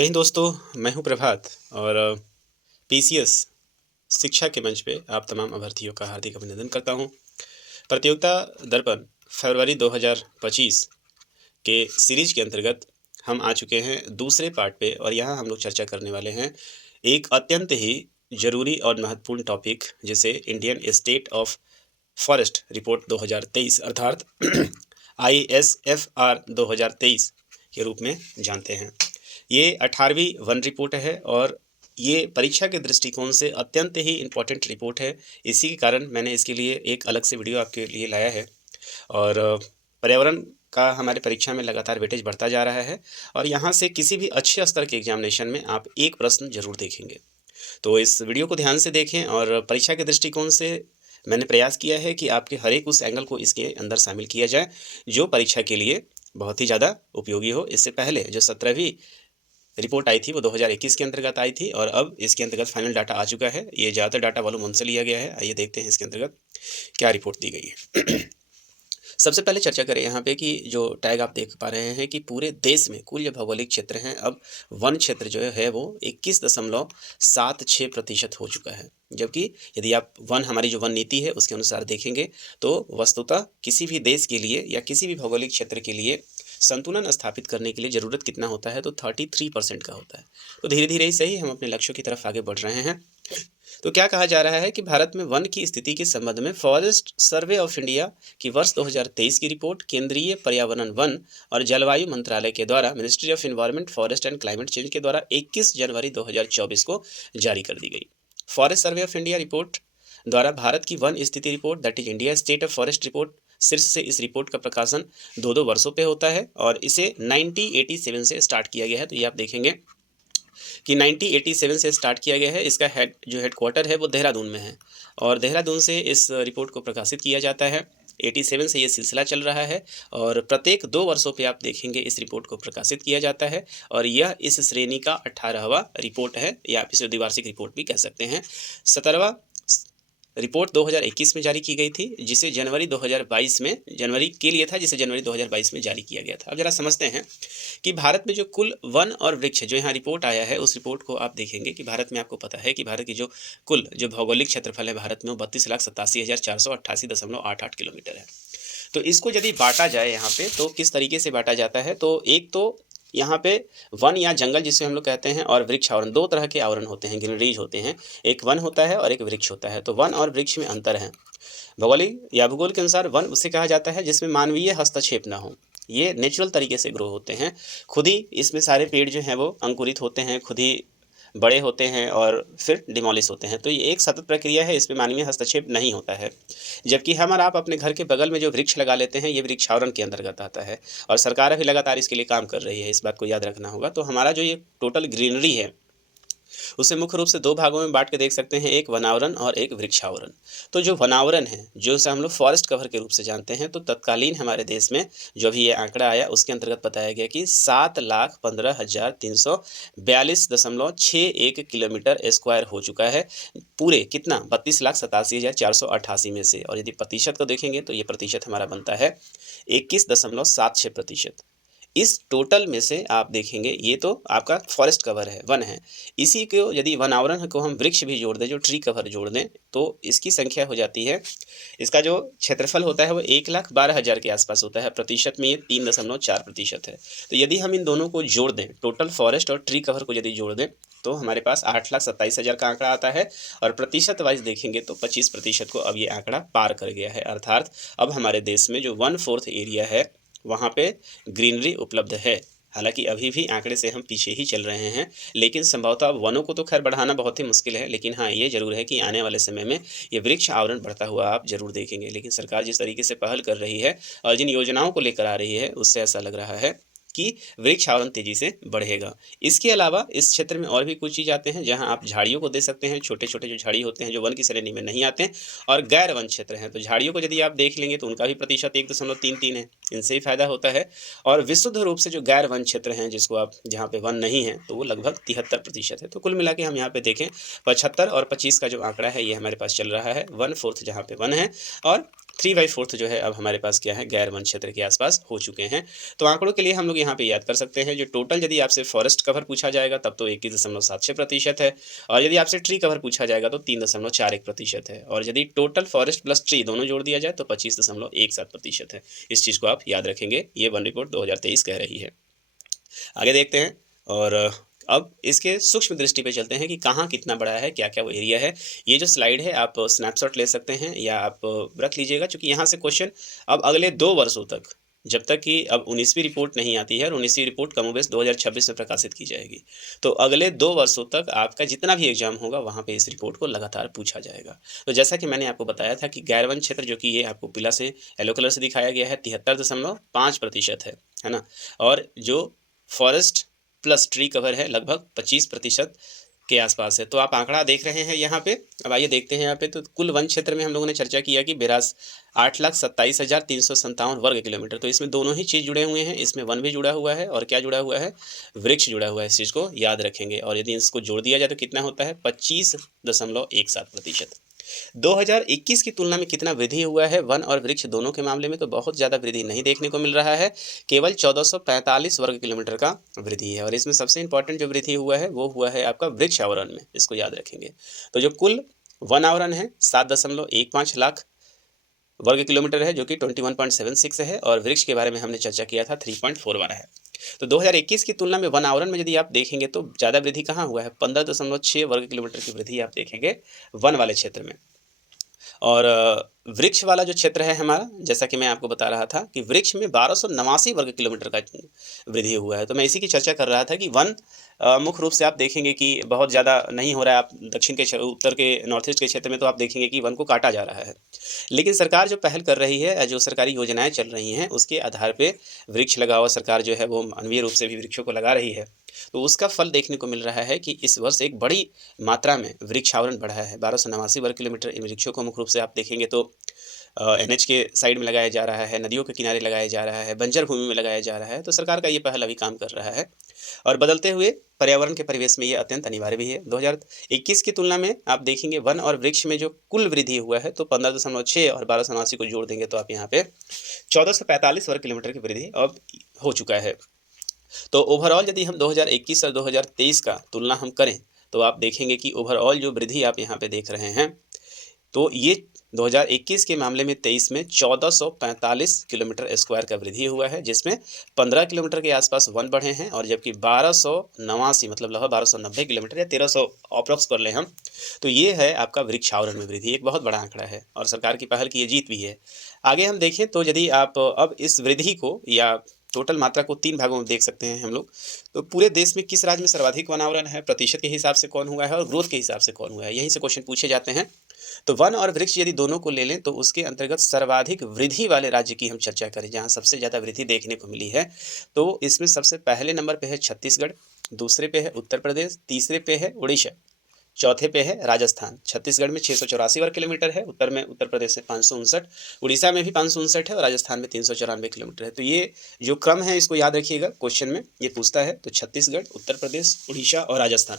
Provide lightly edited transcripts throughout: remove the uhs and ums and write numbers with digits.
जय हिंद दोस्तों, मैं हूं प्रभात और पीसीएस शिक्षा के मंच पे आप तमाम अभ्यर्थियों का हार्दिक अभिनंदन करता हूं। प्रतियोगिता दर्पण फरवरी 2025 के सीरीज के अंतर्गत हम आ चुके हैं दूसरे पार्ट पे और यहाँ हम लोग चर्चा करने वाले हैं एक अत्यंत ही जरूरी और महत्वपूर्ण टॉपिक जिसे Indian state of forest report 2023 अर्थात ISFR 2023 के रूप में जानते हैं। ये 18वीं वन रिपोर्ट है और ये परीक्षा के दृष्टिकोण से अत्यंत ही इम्पोर्टेंट रिपोर्ट है। इसी के कारण मैंने इसके लिए एक अलग से वीडियो आपके लिए लाया है। और पर्यावरण का हमारे परीक्षा में लगातार वेटेज बढ़ता जा रहा है और यहाँ से किसी भी अच्छे स्तर के एग्जामिनेशन में आप एक प्रश्न जरूर देखेंगे। तो इस वीडियो को ध्यान से देखें और परीक्षा के दृष्टिकोण से मैंने प्रयास किया है कि आपके हर एक उस एंगल को इसके अंदर शामिल किया जाए जो परीक्षा के लिए बहुत ही ज़्यादा उपयोगी हो। इससे पहले जो 17वीं रिपोर्ट आई थी वो 2021 के अंतर्गत आई थी और अब इसके अंतर्गत फाइनल डाटा आ चुका है। ये ज़्यादातर डाटा वॉल्यूम 1 से लिया गया है। आइए देखते हैं इसके अंतर्गत क्या रिपोर्ट दी गई है। सबसे पहले चर्चा करें यहाँ पे कि जो टैग आप देख पा रहे हैं कि पूरे देश में कुल जो भौगोलिक क्षेत्र हैं अब वन क्षेत्र जो है वो 21.76% हो चुका है। जबकि यदि आप हमारी जो वन नीति है उसके अनुसार देखेंगे तो वस्तुतः किसी भी देश के लिए या किसी भी भौगोलिक क्षेत्र के लिए संतुलन स्थापित करने के लिए ज़रूरत कितना होता है तो 33% का होता है। तो धीरे धीरे ही सही हम अपने लक्ष्यों की तरफ आगे बढ़ रहे हैं। तो क्या कहा जा रहा है कि भारत में वन की स्थिति के संबंध में फॉरेस्ट सर्वे ऑफ इंडिया की वर्ष 2023 की रिपोर्ट केंद्रीय पर्यावरण वन और जलवायु मंत्रालय के द्वारा ministry of environment forest and climate change के द्वारा 21 जनवरी 2024 को जारी कर दी गई। Forest survey of India report द्वारा भारत की वन स्थिति report that is India state of forest report शीर्ष से इस रिपोर्ट का प्रकाशन 2-2 वर्षों पे होता है और इसे 1987 से स्टार्ट किया गया है। तो ये आप देखेंगे कि 1987 से स्टार्ट किया गया है। इसका हेडक्वार्टर है वो देहरादून में है और देहरादून से इस रिपोर्ट को प्रकाशित किया जाता है। 87 से ये सिलसिला चल रहा है और प्रत्येक 2 वर्षों पे आप देखेंगे इस रिपोर्ट को प्रकाशित किया जाता है और यह इस श्रेणी का 18वां रिपोर्ट है या आप इसे द्विवार्षिक रिपोर्ट भी कह सकते हैं। 17वां रिपोर्ट 2021 में जारी की गई थी जिसे जनवरी के लिए था जिसे जनवरी 2022 में जारी किया गया था। अब जरा समझते हैं कि भारत में जो कुल वन और वृक्ष जो यहाँ रिपोर्ट आया है उस रिपोर्ट को आप देखेंगे कि भारत में आपको पता है कि भारत की जो कुल भौगोलिक क्षेत्रफल है भारत में वो 32,87,488 किलोमीटर है। तो इसको यदि बांटा जाए यहाँ पे तो किस तरीके से बांटा जाता है तो एक तो यहाँ पे वन या जंगल जिसे हम लोग कहते हैं और वृक्ष आवरण, 2 तरह के आवरण होते हैं, ग्रीनरीज होते हैं। एक वन होता है और एक वृक्ष होता है। तो वन और वृक्ष में अंतर है। भौगोलिक या भूगोल के अनुसार वन उसे कहा जाता है जिसमें मानवीय हस्तक्षेप ना हो। ये नेचुरल तरीके से ग्रो होते हैं, खुद ही इसमें सारे पेड़ जो हैं वो अंकुरित होते हैं, खुद ही बड़े होते हैं और फिर डिमोलिश होते हैं। तो ये एक सतत प्रक्रिया है, इसमें मानवीय हस्तक्षेप नहीं होता है। जबकि हम और आप अपने घर के बगल में जो वृक्ष लगा लेते हैं ये वृक्षावरण के अंतर्गत आता है और सरकार अभी लगातार इसके लिए काम कर रही है, इस बात को याद रखना होगा। तो हमारा जो ये टोटल ग्रीनरी है उसे मुख्य रूप से 2 भागों में बांट के देख सकते हैं, एक वनावरण और एक वृक्षावरण। तो जो वनावरण है जो इसे हम लोग फॉरेस्ट कवर के रूप से जानते हैं तो तत्कालीन हमारे देश में जो भी ये आंकड़ा आया उसके अंतर्गत बताया गया कि 7,15,342.61 किलोमीटर स्क्वायर हो चुका है पूरे कितना 32,87,488 में से। और यदि प्रतिशत को देखेंगे तो ये प्रतिशत हमारा बनता है 21.76%। इस टोटल में से आप देखेंगे ये तो आपका फॉरेस्ट कवर है, वन है। इसी को यदि वनावरण को हम वृक्ष भी जोड़ दें, जो ट्री कवर जोड़ दें, तो इसकी संख्या हो जाती है, इसका जो क्षेत्रफल होता है वो 1,12,000 के आसपास होता है। प्रतिशत में ये 3.4% है। तो यदि हम इन दोनों को जोड़ दें, टोटल फॉरेस्ट और ट्री कवर को यदि जोड़ दें तो हमारे पास 8,27,000 का आंकड़ा आता है और प्रतिशत वाइज देखेंगे तो 25% को अब ये आंकड़ा पार कर गया है। अर्थात अब हमारे देश में जो 1/4 एरिया है वहाँ पे ग्रीनरी उपलब्ध है। हालांकि अभी भी आंकड़े से हम पीछे ही चल रहे हैं, लेकिन संभवतः वनों को तो खैर बढ़ाना बहुत ही मुश्किल है, लेकिन हाँ ये जरूर है कि आने वाले समय में ये वृक्ष आवरण बढ़ता हुआ आप जरूर देखेंगे। लेकिन सरकार जिस तरीके से पहल कर रही है और जिन योजनाओं को लेकर आ रही है उससे ऐसा लग रहा है कि वृक्ष आवरण तेजी से बढ़ेगा। इसके अलावा इस क्षेत्र में और भी कुछ चीज़ आते हैं जहां आप झाड़ियों को दे सकते हैं, छोटे छोटे जो झाड़ी होते हैं जो वन की श्रेणी में नहीं आते हैं और गैर वन क्षेत्र हैं। तो झाड़ियों को यदि आप देख लेंगे तो उनका भी प्रतिशत 1.33 है, इनसे ही फायदा होता है। और विशुद्ध रूप से जो गैर वन क्षेत्र हैं जिसको आप जहाँ पे वन नहीं है तो वो लगभग 73% है। तो कुल मिला के हम यहाँ पे देखें 75 और 25 का जो आंकड़ा है ये हमारे पास चल रहा है। 1/4 जहाँ पे वन है और 3/4 जो है अब हमारे पास क्या है, गैर वन क्षेत्र के आसपास हो चुके हैं। तो आंकड़ों के लिए हम लोग यहाँ पे याद कर सकते हैं, जो टोटल यदि आपसे फॉरेस्ट कवर पूछा जाएगा तब तो 21.76% है, और यदि आपसे ट्री कवर पूछा जाएगा तो 3.41% है, और यदि टोटल फॉरेस्ट प्लस ट्री दोनों जोड़ दिया जाए तो 25.17% है। इस चीज़ को आप याद रखेंगे, ये वन रिपोर्ट 2023 कह रही है। आगे देखते हैं, और अब इसके सूक्ष्म दृष्टि पे चलते हैं कि कहाँ कितना बड़ा है, क्या-क्या वो एरिया है। ये जो स्लाइड है आप स्नैपशॉट ले सकते हैं या आप रख लीजिएगा, चूँकि यहाँ से क्वेश्चन अब अगले 2 वर्षों तक, जब तक कि अब 19वीं रिपोर्ट नहीं आती है, और 19वीं रिपोर्ट कमोबेश 2026 में प्रकाशित की जाएगी। तो अगले 2 वर्षों तक आपका जितना भी एग्ज़ाम होगा वहाँ पे इस रिपोर्ट को लगातार पूछा जाएगा। तो जैसा कि मैंने आपको बताया था कि गैर वन क्षेत्र, जो कि ये आपको पीला से येलो कलर से दिखाया गया है, 73.5% है ना? और जो फॉरेस्ट प्लस ट्री कवर है लगभग 25% के आसपास है। तो आप आंकड़ा देख रहे हैं यहाँ पे। अब आइए देखते हैं यहाँ पे, तो कुल वन क्षेत्र में हम लोगों ने चर्चा किया कि 8,27,357 वर्ग किलोमीटर। तो इसमें दोनों ही चीज़ जुड़े हुए हैं, इसमें वन भी जुड़ा हुआ है और क्या जुड़ा हुआ है, वृक्ष जुड़ा हुआ है। इस चीज़ को याद रखेंगे, और यदि इसको जोड़ दिया जाए तो कितना होता है, 25.17%। 2021 की तुलना में कितना वृद्धि हुआ है वन और वृक्ष दोनों के मामले में, तो बहुत ज़्यादा वृद्धि नहीं देखने को मिल रहा है, केवल 1445 वर्ग किलोमीटर का वृद्धि है। और इसमें सबसे इंपॉर्टेंट जो वृद्धि हुआ है वो हुआ है आपका वृक्ष आवरण में, इसको याद रखेंगे। तो जो कुल वन आवरण है 7.15 लाख वर्ग किलोमीटर है, जो कि 21.76 है, और वृक्ष के बारे में हमने चर्चा किया था 3.41 है। तो 2021 की तुलना में वन आवरण में यदि आप देखेंगे तो ज़्यादा वृद्धि कहाँ हुआ है, 15.6 वर्ग किलोमीटर की वृद्धि आप देखेंगे वन वाले क्षेत्र में। और वृक्ष वाला जो क्षेत्र है हमारा, जैसा कि मैं आपको बता रहा था कि वृक्ष में 1289 वर्ग किलोमीटर का वृद्धि हुआ है। तो मैं इसी की चर्चा कर रहा था कि वन मुख्य रूप से आप देखेंगे कि बहुत ज़्यादा नहीं हो रहा है। आप दक्षिण के उत्तर के नॉर्थ ईस्ट के क्षेत्र में तो आप देखेंगे कि वन को काटा जा रहा है, लेकिन सरकार जो पहल कर रही है, जो सरकारी योजनाएं चल रही हैं, उसके आधार पे वृक्ष लगाओ सरकार जो है वो मानवीय रूप से भी वृक्षों को लगा रही है। तो उसका फल देखने को मिल रहा है कि इस वर्ष एक बड़ी मात्रा में वृक्षावरण बढ़ा है। 1289 वर्ग किलोमीटर इन वृक्षों को मुख्य रूप से आप देखेंगे तो एनएच के साइड में लगाया जा रहा है, नदियों के किनारे लगाया जा रहा है, बंजर भूमि में लगाया जा रहा है। तो सरकार का ये पहल अभी काम कर रहा है, और बदलते हुए पर्यावरण के परिवेश में ये अत्यंत अनिवार्य भी है। 2021 की तुलना में आप देखेंगे वन और वृक्ष में जो कुल वृद्धि हुआ है, तो 15.6 और 1289 को जोड़ देंगे तो आप यहाँ पे 1445 वर्ग किलोमीटर की वृद्धि अब हो चुका है। तो ओवरऑल यदि हम 2021 और 2023 का तुलना हम करें तो आप देखेंगे कि ओवरऑल जो वृद्धि आप यहाँ पे देख रहे हैं, तो ये 2021 के मामले में 23 में 1445 किलोमीटर स्क्वायर का वृद्धि हुआ है, जिसमें 15 किलोमीटर के आसपास वन बढ़े हैं, और जबकि 1289 मतलब लगभग 1290 किलोमीटर या 1300 अप्रॉक्स कर लें हम, तो ये है आपका वृक्षावरण में वृद्धि। एक बहुत बड़ा आंकड़ा है और सरकार की पहल की ये जीत भी है। आगे हम देखें तो यदि आप अब इस वृद्धि को या टोटल मात्रा को 3 भागों में देख सकते हैं हम लोग, तो पूरे देश में किस राज्य में सर्वाधिक वनावरण है, प्रतिशत के हिसाब से कौन हुआ है और ग्रोथ के हिसाब से कौन हुआ है, यहीं से क्वेश्चन पूछे जाते हैं। तो वन और वृक्ष यदि दोनों को ले लें तो उसके अंतर्गत सर्वाधिक वृद्धि वाले राज्य की हम चर्चा करें, जहां सबसे ज़्यादा वृद्धि देखने को मिली है, तो इसमें सबसे पहले नंबर पे है छत्तीसगढ़, दूसरे पे है उत्तर प्रदेश, तीसरे पे है उड़ीसा, चौथे पे है राजस्थान। छत्तीसगढ़ में 684 वर्ग किलोमीटर है, उत्तर में उत्तर प्रदेश में 559, उड़ीसा में भी 559 है, और राजस्थान में 394 किलोमीटर है। तो ये जो क्रम है इसको याद रखिएगा, क्वेश्चन में ये पूछता है। तो छत्तीसगढ़, उत्तर प्रदेश, उड़ीसा और राजस्थान,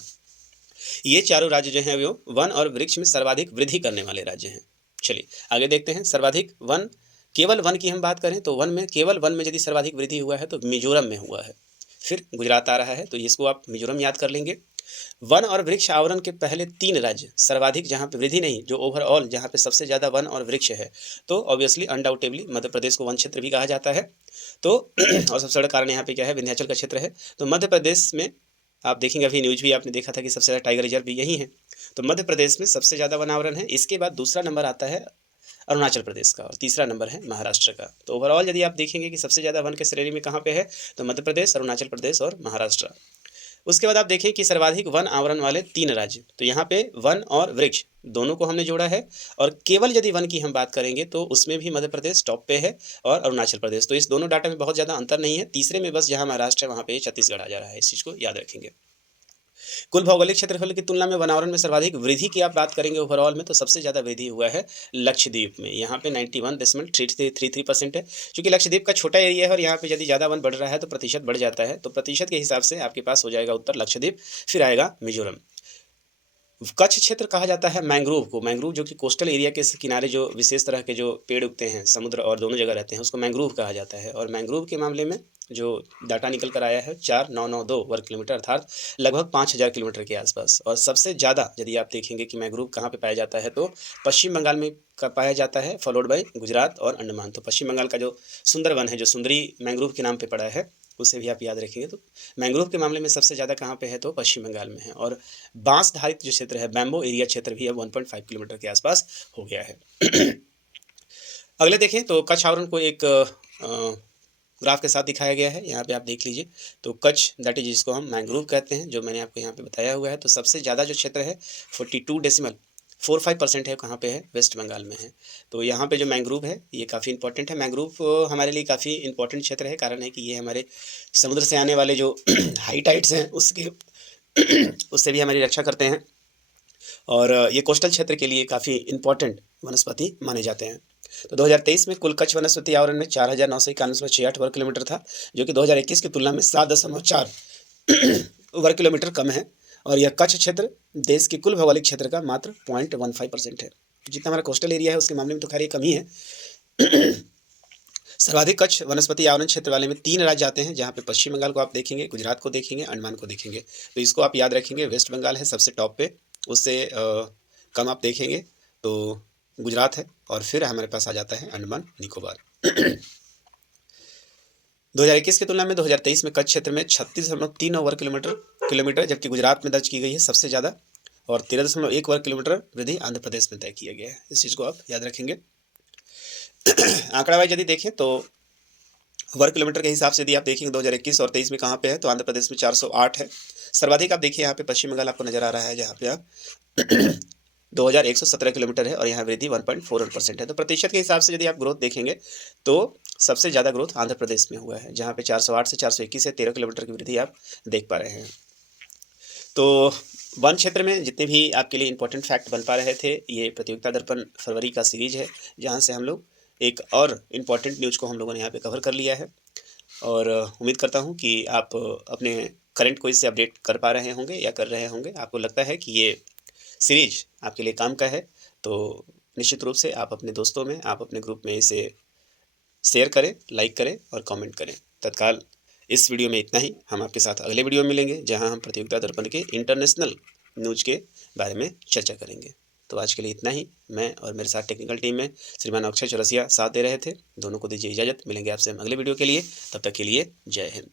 ये चारों राज्य जो हैं वो वन और वृक्ष में सर्वाधिक वृद्धि करने वाले राज्य हैं। चलिए आगे देखते हैं। सर्वाधिक वन, केवल वन की हम बात करें तो वन में, केवल वन में यदि सर्वाधिक वृद्धि हुआ है तो मिजोरम में हुआ है, फिर गुजरात आ रहा है, तो इसको आप मिजोरम याद कर लेंगे। वन और वृक्ष आवरण के पहले 3 राज्य सर्वाधिक, जहाँ पे वृद्धि नहीं, जो ओवरऑल जहाँ पे सबसे ज़्यादा वन और वृक्ष है, तो ऑब्वियसली अनडाउटेबली मध्य प्रदेश को वन क्षेत्र भी कहा जाता है। तो और सबसे बड़ा कारण यहाँ पे क्या है, विंध्याचल का क्षेत्र है। तो मध्य प्रदेश में आप देखेंगे, अभी न्यूज भी आपने देखा था कि सबसे ज़्यादा टाइगर रिजर्व भी यही है। तो मध्य प्रदेश में सबसे ज़्यादा वनावरण है। इसके बाद दूसरा नंबर आता है अरुणाचल प्रदेश का, और तीसरा नंबर है महाराष्ट्र का। तो ओवरऑल यदि आप देखेंगे कि सबसे ज़्यादा वन के श्रेणी में कहाँ पे है, तो मध्य प्रदेश, अरुणाचल प्रदेश और महाराष्ट्र। उसके बाद आप देखें कि सर्वाधिक वन आवरण वाले 3 राज्य, तो यहाँ पे वन और वृक्ष दोनों को हमने जोड़ा है, और केवल यदि वन की हम बात करेंगे तो उसमें भी मध्य प्रदेश टॉप पे है और अरुणाचल प्रदेश। तो इस दोनों डाटा में बहुत ज़्यादा अंतर नहीं है। तीसरे में बस जहाँ महाराष्ट्र है वहाँ पे छत्तीसगढ़ आ जा रहा है। इस चीज़ को याद रखेंगे। कुल भौगोलिक क्षेत्रफल की तुलना में वनावरण में सर्वाधिक वृद्धि की आप बात करेंगे ओवरऑल में, तो सबसे ज़्यादा वृद्धि हुआ है लक्षद्वीप में। यहाँ पे 91.33% है। चूँकि लक्षद्वीप का छोटा एरिया है और यहाँ पे यदि ज़्यादा वन बढ़ रहा है तो प्रतिशत बढ़ जाता है। तो प्रतिशत के हिसाब से आपके पास हो जाएगा उत्तर लक्षद्वीप, फिर आएगा मिजोरम। कच्छ क्षेत्र कहा जाता है मैंग्रोव को, मैंग्रोव जो कि कोस्टल एरिया के किनारे जो विशेष तरह के जो पेड़ उगते हैं, समुद्र और दोनों जगह रहते हैं, उसको मैंग्रोव कहा जाता है। और मैंग्रोव के मामले में जो डाटा निकल कर आया है 4992 वर्ग किलोमीटर, अर्थात लगभग 5000 किलोमीटर के आसपास। और सबसे ज़्यादा यदि आप देखेंगे कि मैंग्रोव कहाँ पे पाया जाता है, तो पश्चिम बंगाल में का पाया जाता है, फॉलोड बाय गुजरात और अंडमान। तो पश्चिम बंगाल का जो सुंदरवन है, जो सुंदरी मैंग्रोव के नाम पे पड़ा है, उसे भी आप याद रखेंगे। तो मैंग्रोव के मामले में सबसे ज़्यादा कहाँ पे है, तो पश्चिम बंगाल में है। और बांस धारित जो क्षेत्र है, बैम्बो एरिया क्षेत्र भी है, 1.5 किलोमीटर के आसपास हो गया है। अगले देखें तो कच्छ आवरण को एक ग्राफ के साथ दिखाया गया है, यहाँ पे आप देख लीजिए। तो कच्छ दैट इज जिसको हम मैंग्रोव कहते हैं, जो मैंने आपको यहाँ पे बताया हुआ है। तो सबसे ज़्यादा जो क्षेत्र है 42.45% है, कहाँ पे है, वेस्ट बंगाल में है। तो यहाँ पे जो मैंग्रोव है ये काफ़ी इंपॉर्टेंट है। मैंग्रोव हमारे लिए काफ़ी इंपॉर्टेंट क्षेत्र है, कारण है कि ये हमारे समुद्र से आने वाले जो हाई टाइड्स हैं उसके उससे भी हमारी रक्षा करते हैं। और ये कोस्टल क्षेत्र के लिए काफ़ी इंपॉर्टेंट वनस्पति माने जाते हैं। तो 2023 में कुल कच्छ वनस्पति आवरण में 4991.68 वर्ग किलोमीटर था, जो कि 2021 की तुलना में 7.4 वर्ग किलोमीटर कम है। और यह कच्छ क्षेत्र देश के कुल भौगोलिक क्षेत्र का मात्र 0.15% है। जितना हमारा कोस्टल एरिया है उसके मामले में तो खैर ये कम ही है। सर्वाधिक कच्छ वनस्पति आवरण क्षेत्र वाले में 3 राज्य आते हैं, जहाँ पे पश्चिम बंगाल को आप देखेंगे, गुजरात को देखेंगे, अंडमान को देखेंगे। तो इसको आप याद रखेंगे, वेस्ट बंगाल है सबसे टॉप पे, उससे कम आप देखेंगे तो गुजरात है, और फिर हमारे पास आ जाता है अंडमान निकोबार। 2021 की तुलना में 2023 में कच्छ क्षेत्र में 36.3 वर्ग किलोमीटर, जबकि गुजरात में दर्ज की गई है सबसे ज़्यादा, और 13.1 वर्ग किलोमीटर वृद्धि आंध्र प्रदेश में तय किया गया है। इस चीज़ को आप याद रखेंगे। आंकड़ा वाइज यदि देखें तो वर्ग किलोमीटर के हिसाब से यदि आप देखेंगे 2021 और 23 में कहाँ पे है, तो आंध्र प्रदेश में 408 है। सर्वाधिक आप देखिए यहाँ पे पश्चिम बंगाल आपको नजर आ रहा है, जहाँ पे आप 2117 किलोमीटर है, और यहाँ वृद्धि 1.41% है। तो प्रतिशत के हिसाब से यदि आप ग्रोथ देखेंगे तो सबसे ज़्यादा ग्रोथ आंध्र प्रदेश में हुआ है, जहाँ पे 408 से 421 है, 13 किलोमीटर की वृद्धि आप देख पा रहे हैं। तो वन क्षेत्र में जितने भी आपके लिए इंपॉर्टेंट फैक्ट बन पा रहे थे, ये प्रतियोगिता दर्पण फरवरी का सीरीज है, जहाँ से हम लोग एक और इम्पॉर्टेंट न्यूज़ को हम लोगों ने यहाँ पे कवर कर लिया है। और उम्मीद करता हूँ कि आप अपने करंट क्विज से अपडेट कर पा रहे होंगे या कर रहे होंगे। आपको लगता है कि ये सीरीज आपके लिए काम का है, तो निश्चित रूप से आप अपने दोस्तों में, आप अपने ग्रुप में इसे शेयर करें, लाइक करें और कमेंट करें। तत्काल इस वीडियो में इतना ही। हम आपके साथ अगले वीडियो में मिलेंगे, जहां हम प्रतियोगिता दर्पण के इंटरनेशनल न्यूज़ के बारे में चर्चा करेंगे। तो आज के लिए इतना ही। मैं और मेरे साथ टेक्निकल टीम में श्रीमान अक्षय चौरसिया साथ दे रहे थे। दोनों को दीजिए इजाज़त। मिलेंगे आपसे हम अगले वीडियो के लिए। तब तक के लिए जय हिंद।